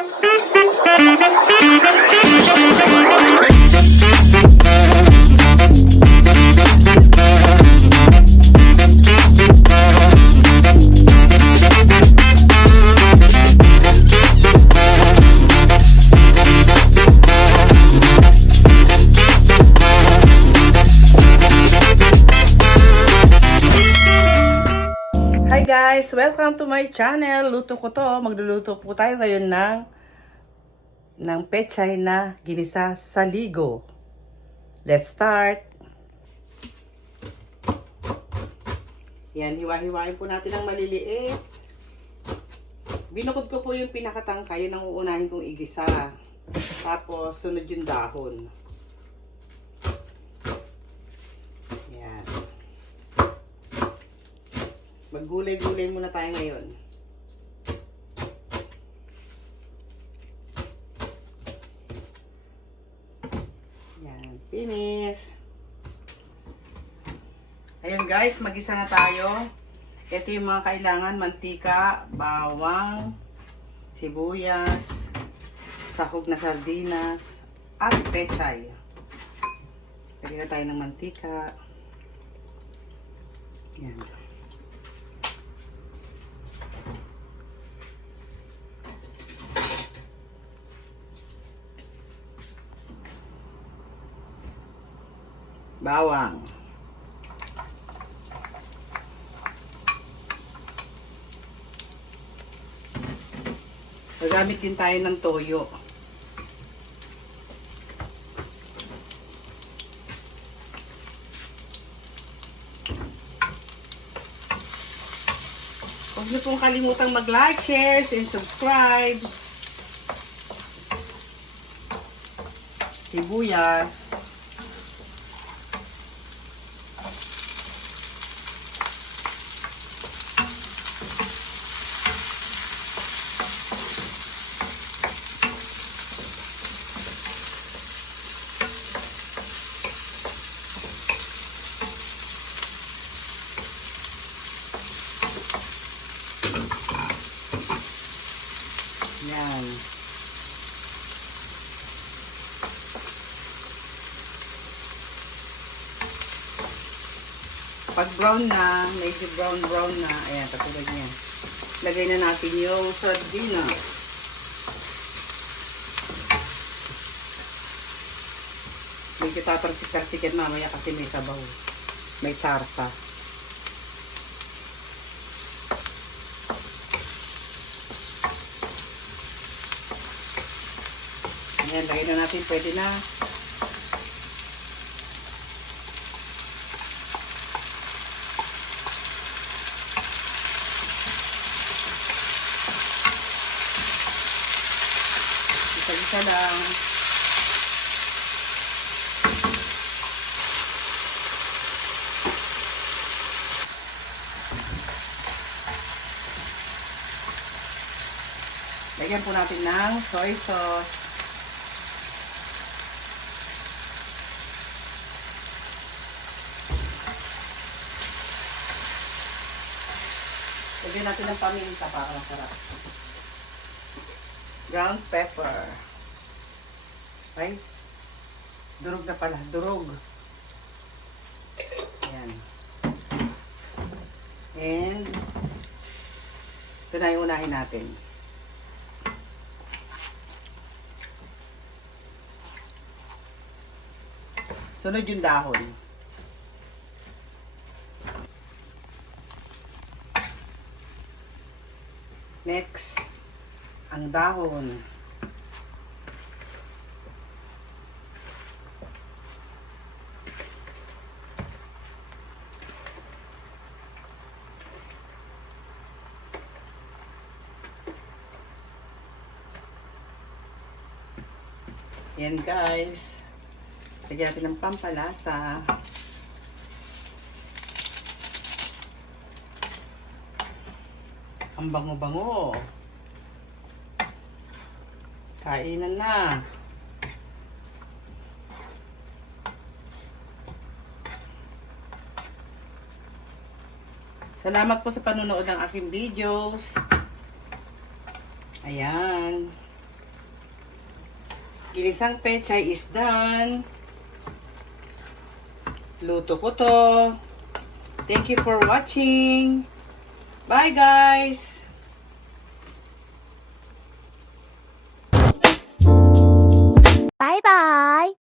Hi guys! Welcome to my channel. Luto ko to. Magluluto po tayo ngayon ng pechay na ginisa sa ligo. Let's start! Yan, hiwa-hiwain po natin ng maliliit. Binukod ko po yung pinakatangka. Yun ang uunahin kong igisa. Tapos, sunod yung dahon. Maggulay-gulay muna tayo ngayon. Yan, finish. Ayan guys, mag-isa na tayo. Ito yung mga kailangan: mantika, bawang, sibuyas, sahog na sardinas, at pechay. Lagyan na tayo ng mantika. Yan. Bawang. Gagamit din tayo ng toyo. Huwag niyo pong kalimutang mag-like, share, and subscribe. Sibuyas. Yan. Pag brown na, medyo brown na, ayan, katulad niyan. Lagay na natin yung sardinas. Medyo tatarsik-tarsikin mamaya kasi may sabaw. May sarsa. Ayan, lagay na natin. Pwede na. Isa-isa lang. Lagyan po natin ng soy sauce. Lagyan natin ng paminta para masarap. Ground pepper. Ay, durog na pala. Durog. Ayan. And, ito na yung unahin natin. Sunod yung dahon. Next, ang dahon. Yan guys. Lagyan natin ng pampalasa. Ang bango-bango. Kainan na. Salamat po sa panonood ng aking videos. Ayan. Ginisang pechay is done. Luto ko to. Thank you for watching. Bye guys! Bye bye.